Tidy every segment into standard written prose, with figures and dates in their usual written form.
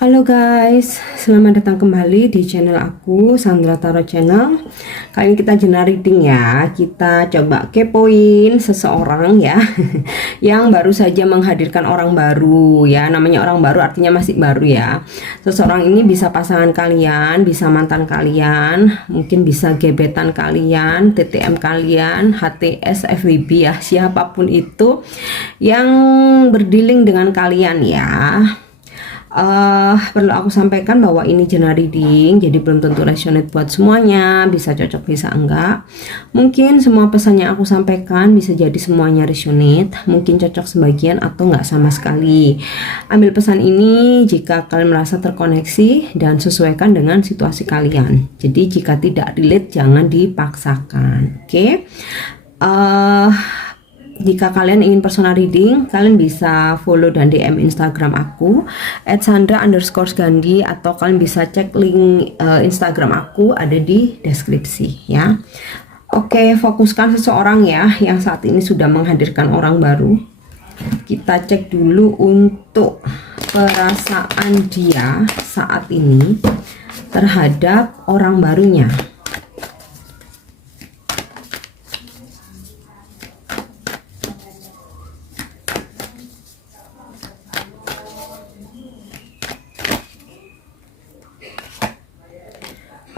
Halo guys, selamat datang kembali di channel aku, Sandra Tarot Channel. Kali ini kita general reading ya. Kita coba kepoin seseorang ya yang baru saja menghadirkan orang baru ya. Namanya orang baru artinya masih baru ya. Seseorang ini bisa pasangan kalian, bisa mantan kalian, mungkin bisa gebetan kalian, TTM kalian, HTS, FWB ya. Siapapun itu yang berdealing dengan kalian ya. Perlu aku sampaikan bahwa ini general reading, jadi belum tentu resonate buat semuanya, bisa cocok bisa enggak. Mungkin semua pesan yang aku sampaikan bisa jadi semuanya resonate, mungkin cocok sebagian atau enggak sama sekali. Ambil pesan ini jika kalian merasa terkoneksi dan sesuaikan dengan situasi kalian. Jadi jika tidak relate jangan dipaksakan. Oke. Jika kalian ingin personal reading, kalian bisa follow dan DM Instagram aku @sandra_gandhi, atau kalian bisa cek link Instagram aku ada di deskripsi ya. Oke, fokuskan seseorang ya yang saat ini sudah menghadirkan orang baru. Kita cek dulu untuk perasaan dia saat ini terhadap orang barunya.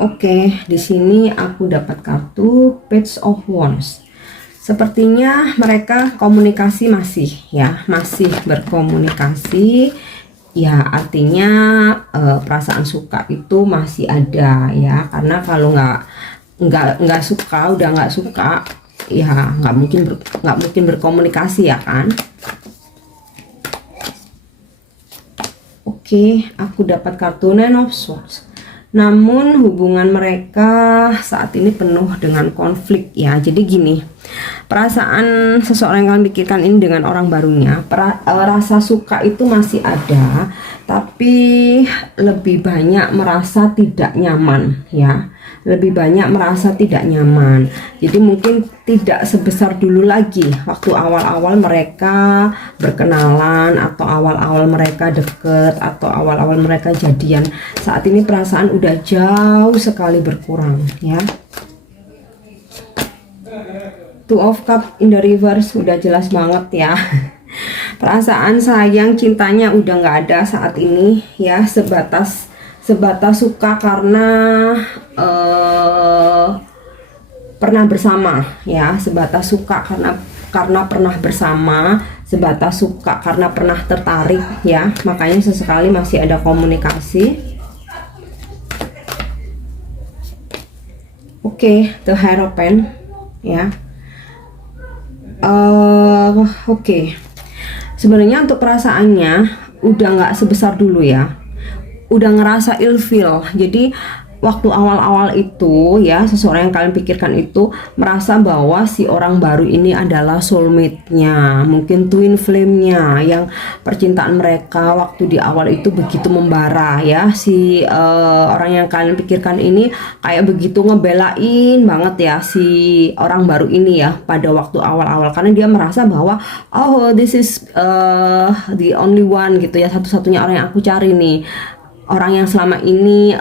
Oke, di sini aku dapat kartu Page of Wands. Sepertinya mereka komunikasi masih ya, masih berkomunikasi. Ya, artinya perasaan suka itu masih ada ya, karena kalau nggak suka, udah nggak suka, ya nggak mungkin berkomunikasi ya kan. Oke, aku dapat kartu Nine of Swords. Namun hubungan mereka saat ini penuh dengan konflik ya. Jadi gini, perasaan seseorang yang kalian pikirkan ini dengan orang barunya, rasa suka itu masih ada, tapi lebih banyak merasa tidak nyaman ya. Lebih banyak merasa tidak nyaman. Jadi mungkin tidak sebesar dulu lagi waktu awal-awal mereka berkenalan, atau awal-awal mereka deket, atau awal-awal mereka jadian. Saat ini perasaan udah jauh sekali berkurang ya. Two of Cups in the reverse udah jelas banget ya. Perasaan sayang cintanya udah nggak ada saat ini ya, sebatas suka karena pernah bersama ya, sebatas suka karena pernah bersama, sebatas suka karena pernah tertarik ya, makanya sesekali masih ada komunikasi. Oke, The Hierophant ya. Oke. Sebenarnya untuk perasaannya udah nggak sebesar dulu ya, udah ngerasa ilfeel. Jadi waktu awal-awal itu ya, seseorang yang kalian pikirkan itu merasa bahwa si orang baru ini adalah soulmate-nya, mungkin twin flame-nya, yang percintaan mereka waktu di awal itu begitu membara ya. Si orang yang kalian pikirkan ini kayak begitu ngebelain banget ya si orang baru ini ya pada waktu awal-awal, karena dia merasa bahwa oh this is the only one gitu ya, satu-satunya orang yang aku cari nih, orang yang selama ini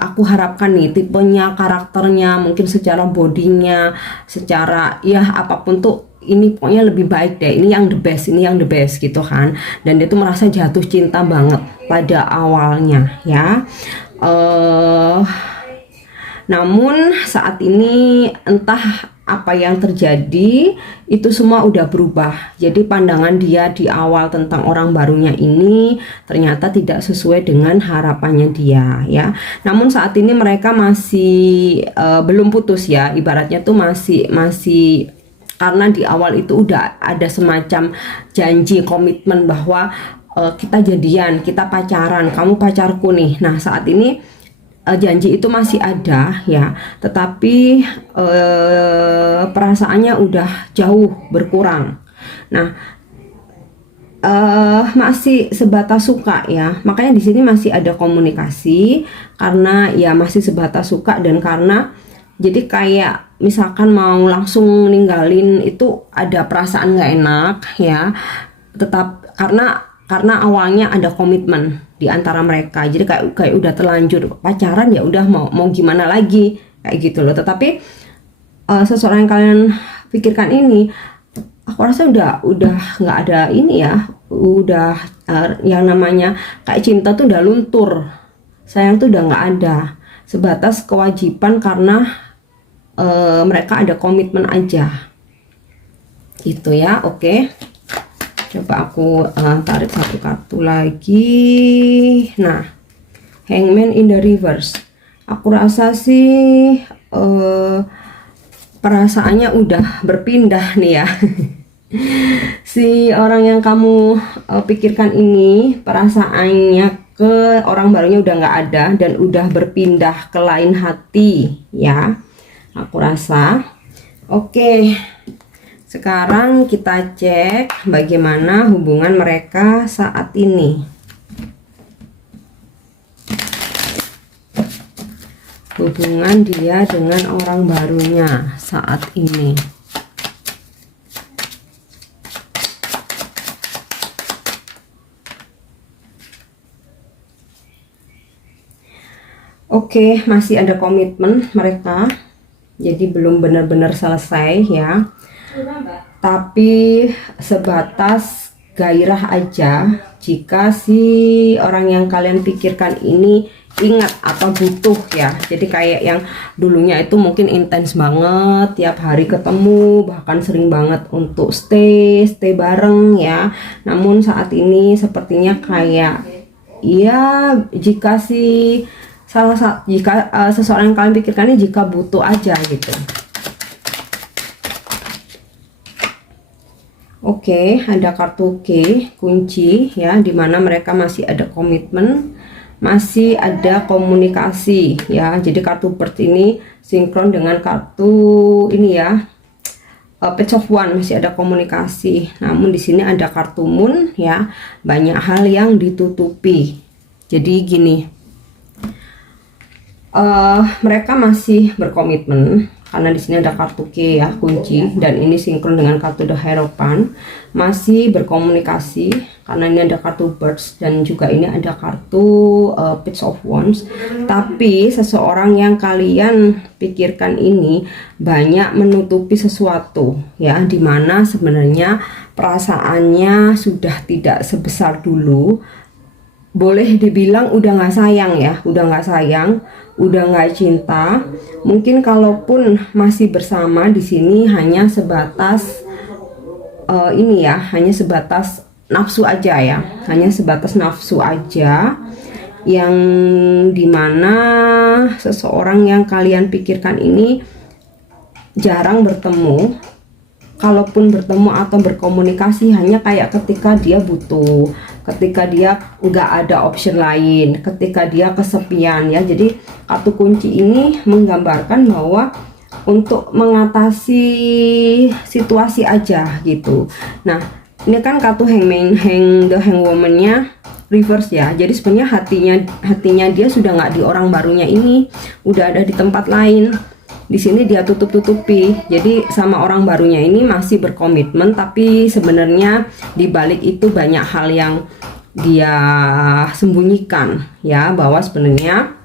aku harapkan nih, tipenya, karakternya, mungkin secara bodinya, secara ya apapun tuh, ini pokoknya lebih baik deh, ini yang the best gitu kan. Dan dia tuh merasa jatuh cinta banget pada awalnya ya. Namun saat ini entah apa yang terjadi, itu semua udah berubah. Jadi pandangan dia di awal tentang orang barunya ini ternyata tidak sesuai dengan harapannya dia ya. Namun saat ini mereka masih belum putus ya, ibaratnya tuh masih karena di awal itu udah ada semacam janji komitmen bahwa kita jadian, kita pacaran, kamu pacarku nih. Nah saat ini janji itu masih ada ya, tetapi perasaannya udah jauh berkurang. Nah masih sebatas suka ya, makanya di sini masih ada komunikasi karena ya masih sebatas suka, dan karena jadi kayak misalkan mau langsung ninggalin itu ada perasaan nggak enak ya, tetap karena karena awalnya ada komitmen di antara mereka, jadi kayak udah terlanjur pacaran, ya udah mau gimana lagi kayak gitu loh. Tetapi seseorang yang kalian pikirkan ini, aku rasa udah nggak ada ini ya, udah yang namanya kayak cinta tuh udah luntur, sayang tuh udah nggak ada, sebatas kewajiban karena mereka ada komitmen aja gitu ya. Oke, coba aku tarik satu kartu lagi. Nah, Hangman in the reverse, aku rasa sih perasaannya udah berpindah nih ya. Si orang yang kamu pikirkan ini, perasaannya ke orang barunya udah nggak ada dan udah berpindah ke lain hati ya, aku rasa. Oke, sekarang kita cek bagaimana hubungan mereka saat ini. Hubungan dia dengan orang barunya saat ini. Oke, masih ada komitmen mereka. Jadi belum benar-benar selesai ya. Tapi sebatas gairah aja jika si orang yang kalian pikirkan ini ingat atau butuh ya. Jadi kayak yang dulunya itu mungkin intens banget, tiap hari ketemu, bahkan sering banget untuk stay bareng ya. Namun saat ini sepertinya kayak ya, jika seseorang yang kalian pikirkan ini jika butuh aja gitu. Oke, ada kartu kunci ya, dimana mereka masih ada komitmen, masih ada komunikasi ya. Jadi kartu bird ini sinkron dengan kartu ini ya, Page of Wands, masih ada komunikasi. Namun di sini ada kartu moon ya, banyak hal yang ditutupi. Jadi gini, mereka masih berkomitmen karena di sini ada kartu ya, kunci, dan ini sinkron dengan kartu The Hierophant. Masih berkomunikasi karena ini ada kartu birds dan juga ini ada kartu Page of Wands. Tapi seseorang yang kalian pikirkan ini banyak menutupi sesuatu ya, dimana sebenarnya perasaannya sudah tidak sebesar dulu. Boleh dibilang udah nggak sayang ya, udah nggak sayang, udah nggak cinta. Mungkin kalaupun masih bersama di sini hanya sebatas ini ya, hanya sebatas nafsu aja ya, hanya sebatas nafsu aja, yang dimana seseorang yang kalian pikirkan ini jarang bertemu. Kalaupun bertemu atau berkomunikasi hanya kayak ketika dia butuh, ketika dia nggak ada option lain, ketika dia kesepian ya. Jadi kartu kunci ini menggambarkan bahwa untuk mengatasi situasi aja gitu. Nah, ini kan kartu the hangwoman-nya reverse ya. Jadi sebenarnya hatinya dia sudah nggak di orang barunya ini, udah ada di tempat lain. Di sini dia tutup-tutupi. Jadi sama orang barunya ini masih berkomitmen, tapi sebenarnya di balik itu banyak hal yang dia sembunyikan ya, bahwa sebenarnya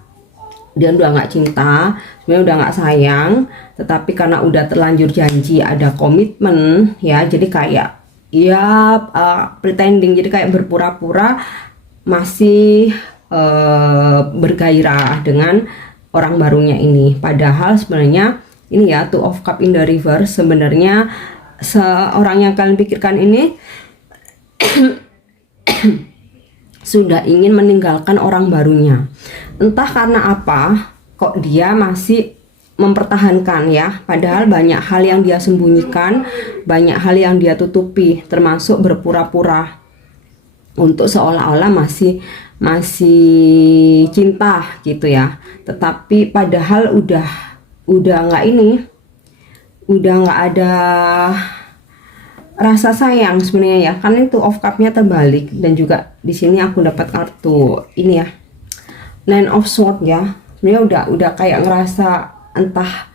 dia udah nggak cinta, sebenarnya udah nggak sayang, tetapi karena udah terlanjur janji ada komitmen ya, jadi kayak ya pretending, jadi kayak berpura-pura masih bergairah dengan orang barunya ini. Padahal sebenarnya ini ya, Two of Cup in the reverse, sebenarnya seorang yang kalian pikirkan ini sudah ingin meninggalkan orang barunya. Entah karena apa kok dia masih mempertahankan ya, padahal banyak hal yang dia sembunyikan, banyak hal yang dia tutupi, termasuk berpura-pura untuk seolah-olah masih cinta gitu ya. Tetapi padahal udah nggak ini, udah nggak ada rasa sayang sebenarnya ya, karena itu of cup-nya terbalik. Dan juga di sini aku dapat kartu ini ya, Nine of Swords ya. Sebenarnya udah kayak ngerasa entah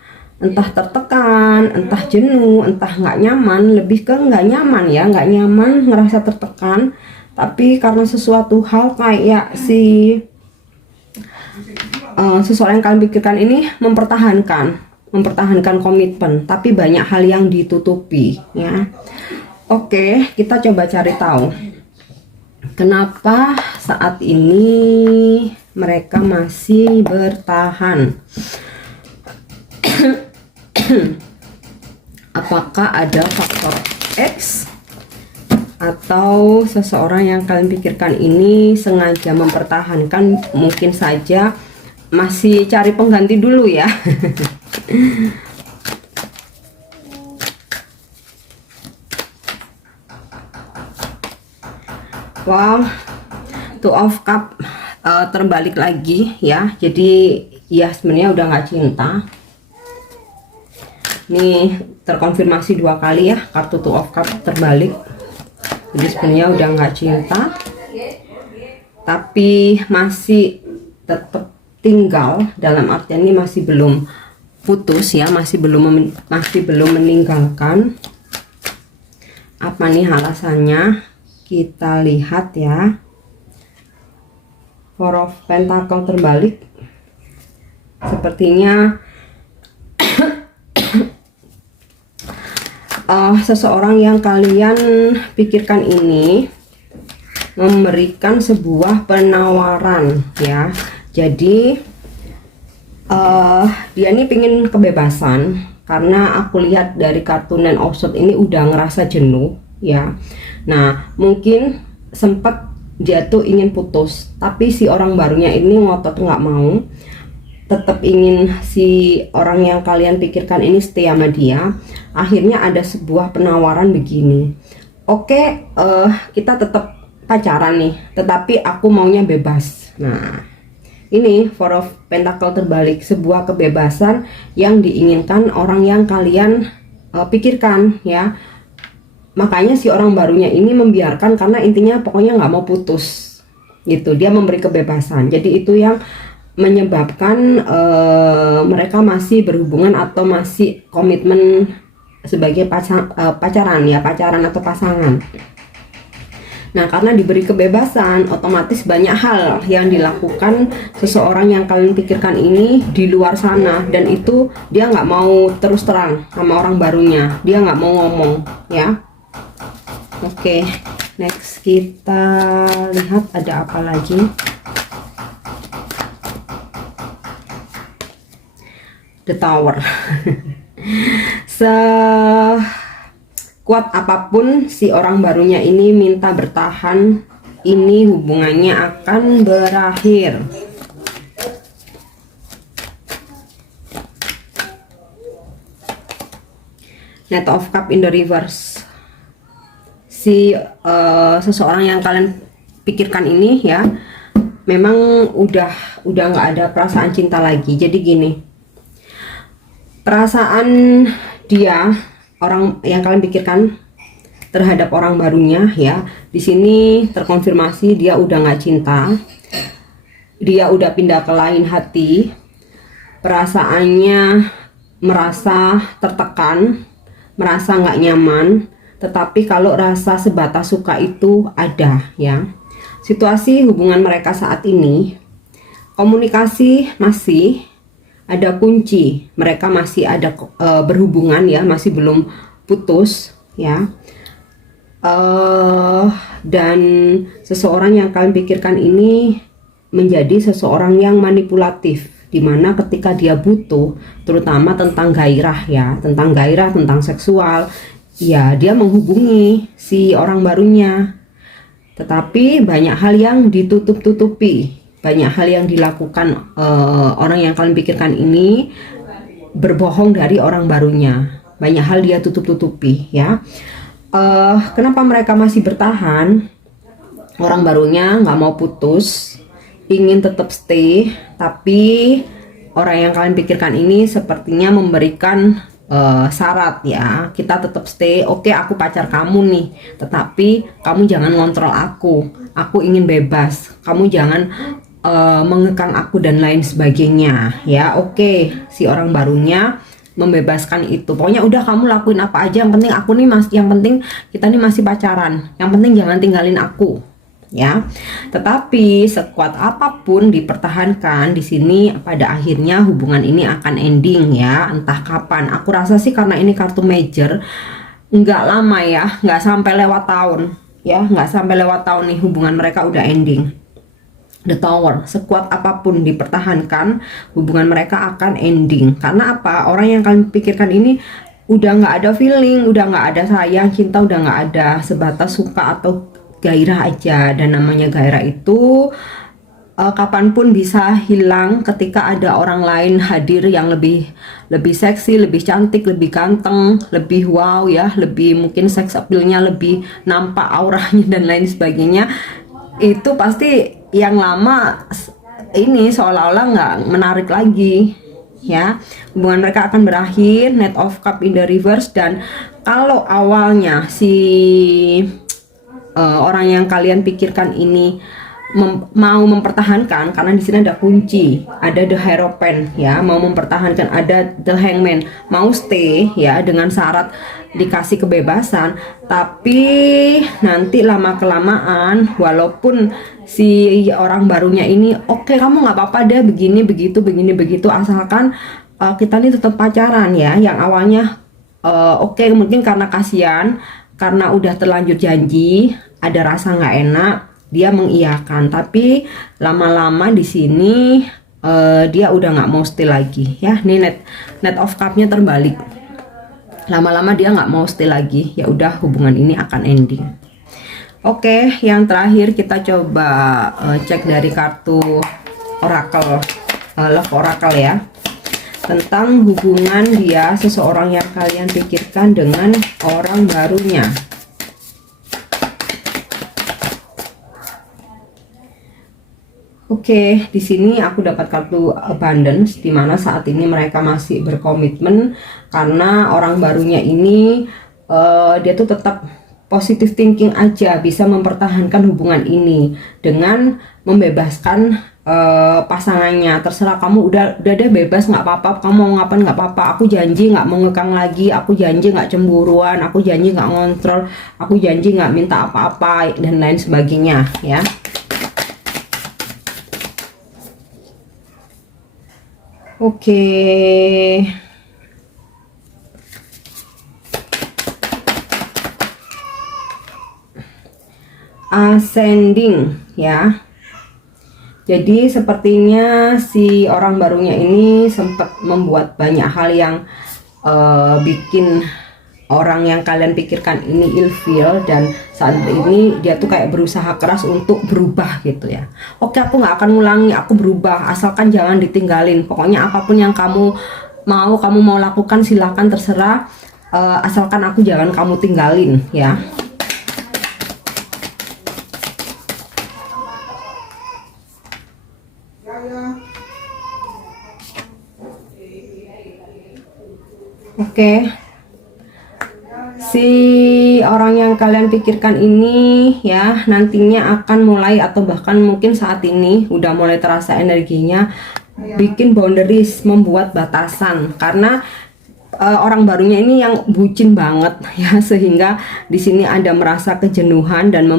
tertekan, entah jenuh, entah nggak nyaman, lebih ke nggak nyaman ya, nggak nyaman, ngerasa tertekan, Tapi karena sesuatu hal kayak seseorang yang kalian pikirkan ini mempertahankan komitmen, tapi banyak hal yang ditutupi ya. Oke, kita coba cari tahu kenapa saat ini mereka masih bertahan. Apakah ada faktor X atau seseorang yang kalian pikirkan ini sengaja mempertahankan? Mungkin saja masih cari pengganti dulu ya. Wow, Two of Cup terbalik lagi ya. Jadi ya sebenarnya udah nggak cinta. Nih terkonfirmasi 2 kali ya, kartu Two of Cup terbalik. Jadi sebenarnya udah nggak cinta, tapi masih tetap tinggal, dalam artian ini masih belum putus ya, masih belum meninggalkan. Apa nih alasannya? Kita lihat ya. Four of Pentacle terbalik. Sepertinya seseorang yang kalian pikirkan ini memberikan sebuah penawaran ya. Jadi dia ini pingin kebebasan, karena aku lihat dari kartu Nine of Swords ini udah ngerasa jenuh ya. Nah mungkin sempat dia tuh ingin putus, tapi si orang barunya ini ngotot nggak mau, tetap ingin si orang yang kalian pikirkan ini stay sama dia. Akhirnya ada sebuah penawaran begini, oke, kita tetap pacaran nih, tetapi aku maunya bebas. Nah ini Four of Pentacle terbalik, sebuah kebebasan yang diinginkan orang yang kalian pikirkan ya. Makanya si orang barunya ini membiarkan, karena intinya pokoknya nggak mau putus gitu. Dia memberi kebebasan, jadi itu yang menyebabkan mereka masih berhubungan atau masih komitmen sebagai pacaran ya, pacaran atau pasangan. Nah karena diberi kebebasan, otomatis banyak hal yang dilakukan seseorang yang kalian pikirkan ini di luar sana, dan itu dia nggak mau terus terang sama orang barunya, dia nggak mau ngomong ya. Oke, next kita lihat ada apa lagi. The Tower. Sekuat apapun si orang barunya ini minta bertahan, ini hubungannya akan berakhir. Knight of Cup in the reverse. Si seseorang yang kalian pikirkan ini ya, memang udah nggak ada perasaan cinta lagi. Jadi gini, perasaan dia, orang yang kalian pikirkan terhadap orang barunya ya, di sini terkonfirmasi dia udah nggak cinta, dia udah pindah ke lain hati. Perasaannya merasa tertekan, merasa nggak nyaman. Tetapi kalau rasa sebatas suka itu ada ya. Situasi hubungan mereka saat ini, komunikasi masih ada kunci, mereka masih ada berhubungan ya, masih belum putus ya. Dan seseorang yang kalian pikirkan ini menjadi seseorang yang manipulatif, dimana ketika dia butuh, terutama tentang gairah ya, tentang gairah, tentang seksual ya, dia menghubungi si orang barunya. Tetapi banyak hal yang ditutup-tutupi, banyak hal yang dilakukan orang yang kalian pikirkan ini berbohong dari orang barunya, banyak hal dia tutup-tutupi ya. Kenapa mereka masih bertahan? Orang barunya nggak mau putus, ingin tetap stay, tapi orang yang kalian pikirkan ini sepertinya memberikan syarat ya, kita tetap stay, oke aku pacar kamu nih, tetapi kamu jangan ngontrol aku ingin bebas, kamu jangan mengekang aku dan lain sebagainya ya. Oke, si orang barunya membebaskan itu, pokoknya udah kamu lakuin apa aja, yang penting aku nih yang penting kita nih masih pacaran, yang penting jangan tinggalin aku ya. Tetapi sekuat apapun dipertahankan di sini, pada akhirnya hubungan ini akan ending ya, entah kapan. Aku rasa sih karena ini kartu major, nggak lama ya, nggak sampai lewat tahun ya, nggak sampai lewat tahun nih hubungan mereka udah ending. The Tower, sekuat apapun dipertahankan, hubungan mereka akan ending. Karena apa? Orang yang kalian pikirkan ini udah nggak ada feeling, udah nggak ada sayang, cinta udah nggak ada, sebatas suka atau gairah aja. Dan namanya gairah itu kapanpun bisa hilang ketika ada orang lain hadir yang lebih seksi, lebih cantik, lebih ganteng, lebih wow ya, lebih mungkin seks appeal-nya lebih nampak, auranya dan lain sebagainya. Itu pasti yang lama ini seolah-olah nggak menarik lagi ya. Hubungan mereka akan berakhir, Knight of Cup in the reverse. Dan kalau awalnya si orang yang kalian pikirkan ini mau mempertahankan, karena di sini ada kunci, ada the Hierophant ya, mau mempertahankan, ada the Hangman, mau stay ya dengan syarat dikasih kebebasan. Tapi nanti lama kelamaan, walaupun si orang barunya ini oke, kamu nggak apa-apa deh begini begitu, asalkan kita ini tetap pacaran ya. Yang awalnya oke, mungkin karena kasihan, karena udah terlanjur janji, ada rasa nggak enak, dia mengiyakan. Tapi lama-lama di sini dia udah nggak mau stay lagi ya. Ini net of cup-nya terbalik. Lama-lama dia nggak mau stay lagi, ya udah hubungan ini akan ending. Oke, yang terakhir kita coba cek dari kartu oracle, love oracle ya, tentang hubungan dia, seseorang yang kalian pikirkan dengan orang barunya. Oke, di sini aku dapat kartu abundance, di mana saat ini mereka masih berkomitmen karena orang barunya ini dia tuh tetap positive thinking aja, bisa mempertahankan hubungan ini dengan membebaskan pasangannya. Terserah kamu, udah deh bebas, nggak apa-apa, kamu mau ngapain nggak apa-apa, aku janji nggak mau ngekang lagi, aku janji nggak cemburuan, aku janji nggak ngontrol, aku janji nggak minta apa-apa dan lain sebagainya ya. Oke. Ascending ya. Jadi sepertinya si orang barunya ini sempat membuat banyak hal yang bikin orang yang kalian pikirkan ini ilfeel, dan saat ini dia tuh kayak berusaha keras untuk berubah gitu ya. Oke, aku nggak akan ngulangi, aku berubah, asalkan jangan ditinggalin. Pokoknya apapun yang kamu mau lakukan silakan, terserah, asalkan aku jangan kamu tinggalin ya. Oke. Si orang yang kalian pikirkan ini ya, nantinya akan mulai, atau bahkan mungkin saat ini udah mulai terasa energinya bikin boundaries, membuat batasan, karena orang barunya ini yang bucin banget ya, sehingga di sini ada merasa kejenuhan dan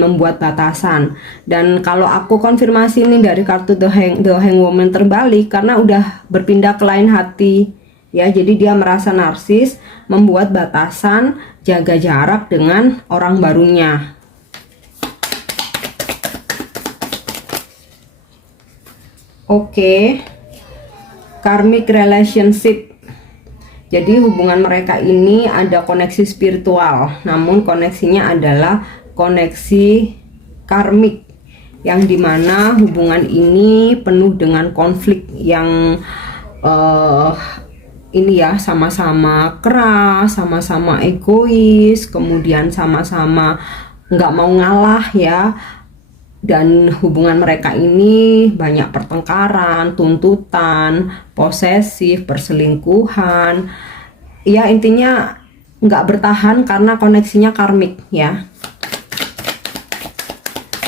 membuat batasan. Dan kalau aku konfirmasi ini dari kartu the Hangwoman terbalik, karena udah berpindah ke lain hati ya, jadi dia merasa narsis, membuat batasan, jaga jarak dengan orang barunya. Oke, karmic relationship. Jadi hubungan mereka ini ada koneksi spiritual, namun koneksinya adalah koneksi karmik, yang dimana hubungan ini penuh dengan konflik yang ini ya, sama-sama keras, sama-sama egois, kemudian sama-sama nggak mau ngalah ya. Dan hubungan mereka ini banyak pertengkaran, tuntutan, posesif, perselingkuhan ya, intinya nggak bertahan karena koneksinya karmik ya.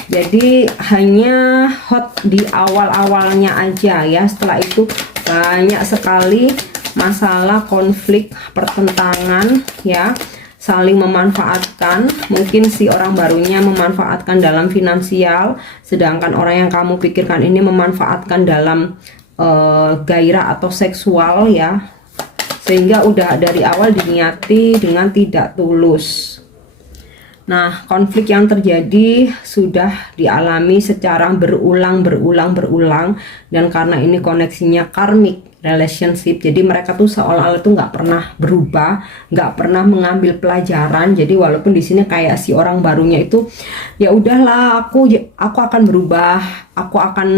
Jadi hanya hot di awal-awalnya aja ya, setelah itu banyak sekali masalah, konflik, pertentangan ya, saling memanfaatkan. Mungkin si orang barunya memanfaatkan dalam finansial, sedangkan orang yang kamu pikirkan ini memanfaatkan dalam gairah atau seksual ya, sehingga udah dari awal diniati dengan tidak tulus. Nah, konflik yang terjadi sudah dialami secara berulang, dan karena ini koneksinya karmic relationship, jadi mereka tuh seolah-olah tuh nggak pernah berubah, nggak pernah mengambil pelajaran. Jadi walaupun di sini kayak si orang barunya itu, ya udahlah, aku akan berubah, aku akan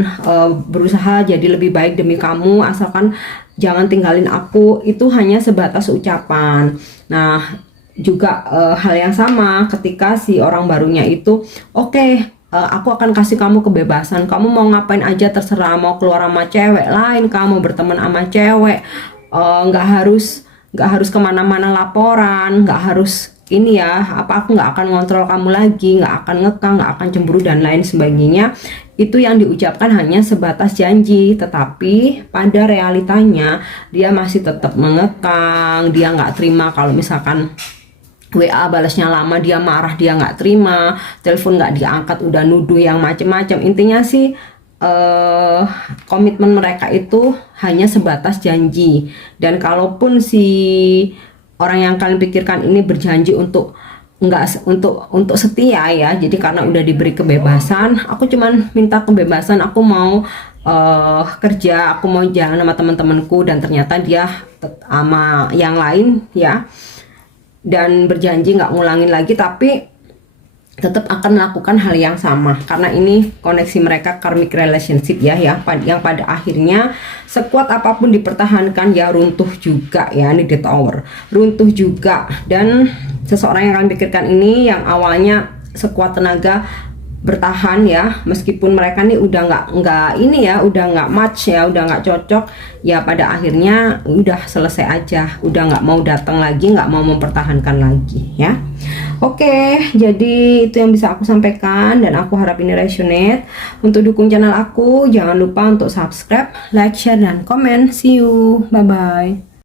berusaha jadi lebih baik demi kamu, asalkan jangan tinggalin aku. Itu hanya sebatas ucapan. Nah, juga hal yang sama ketika si orang barunya itu, oke, aku akan kasih kamu kebebasan, kamu mau ngapain aja terserah, mau keluar sama cewek lain, kamu berteman sama cewek, nggak harus kemana-mana laporan, nggak harus ini ya, aku nggak akan ngontrol kamu lagi, nggak akan ngekang, nggak akan cemburu dan lain sebagainya. Itu yang diucapkan hanya sebatas janji, tetapi pada realitanya dia masih tetap mengekang, dia nggak terima kalau misalkan WA balasnya lama, dia marah, dia nggak terima, telepon nggak diangkat, udah nuduh yang macem-macem. Intinya sih komitmen mereka itu hanya sebatas janji. Dan kalaupun si orang yang kalian pikirkan ini berjanji untuk untuk setia ya, jadi karena udah diberi kebebasan, aku cuman minta kebebasan, aku mau kerja, aku mau jalan sama teman-temanku, dan ternyata dia sama yang lain ya, dan berjanji nggak ngulangin lagi, tapi tetap akan melakukan hal yang sama karena ini koneksi mereka karmic relationship ya, yang pada akhirnya sekuat apapun dipertahankan ya runtuh juga ya. Ini the tower, runtuh juga. Dan seseorang yang kalian pikirkan ini yang awalnya sekuat tenaga bertahan ya, meskipun mereka nih udah nggak ini ya, udah nggak match ya, udah nggak cocok ya, pada akhirnya udah selesai aja, udah nggak mau datang lagi, nggak mau mempertahankan lagi ya. Oke, jadi itu yang bisa aku sampaikan dan aku harap ini resonate. Untuk dukung channel aku, jangan lupa untuk subscribe, like, share, dan komen. See you, bye bye.